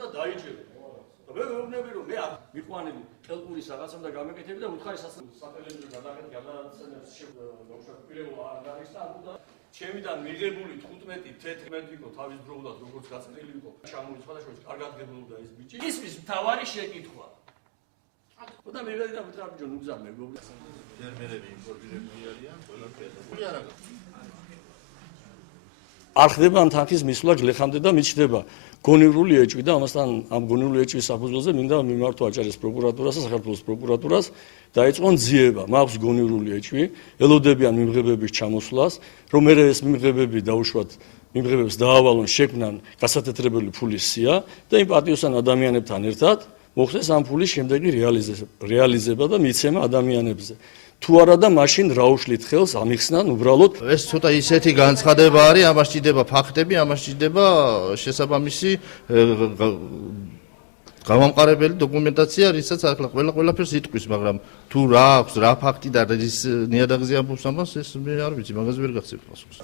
და დაიჭირო. და მე ვეუბნები რომ მე არ მიყვანილი ხელყურის რაღაცამ და გამეკეთები და უთხარი სატელევიზიო გადაღება გადაცემებს შეგვიძლია არ არის და ჩემიდან მიღებული 15 იყო თავის დროულად როგორც გაწყვეტილი იყო ჩამოიწყო და შორის კარგად გებულობდა ის ბიჭი. ისმის მთავარი შეკითხვა. და მე ვედა უთხრა ბიჭო ნუ გზა მეგობრებო. ფერმერები ინფორმირებული არიან, ყველაფერი არა. არ ხდება ამ თანხის მისვლა გლეხამდე და მიჩნდება გონივრული ეჭვი და ამასთან ამ გონივრული ეჭვის საფუძველზე მინდა მიმართო აჭარის პროკურატურას და საქართველოს პროკურატურას დაიწყონ ძიება. მაქვს გონივრული ეჭვი, ელოდებიან მიმღებების ჩამოსვლას, რომ მე ეს მიმღებები დაუშვათ მიმღებებს დაავალონ შექმნან გასათეთრებელი ფულის სია და იმ პატიოსან ადამიანებთან ერთად მოხდეს ამ ფულის შემდეგი რეალიზება და მიცემა ადამიანებზე. თუ არა და მაშინ რა უშლით ხელს ამიხსნან უბრალოდ ეს ცოტა ისეთი განცხადება არის, ამას ჭირდება ფაქტები, ამას ჭირდება შესაბამისი გამამყარებელი დოკუმენტაცია, რისაც ახლა ყველაფერს იტყვის, მაგრამ თუ რა აქვს, რა ფაქტი და ის ნიადაგზე ამბობს ამას, ეს მე არ ვიცი, მაგაზე ვერ გახსოვს პასუხს.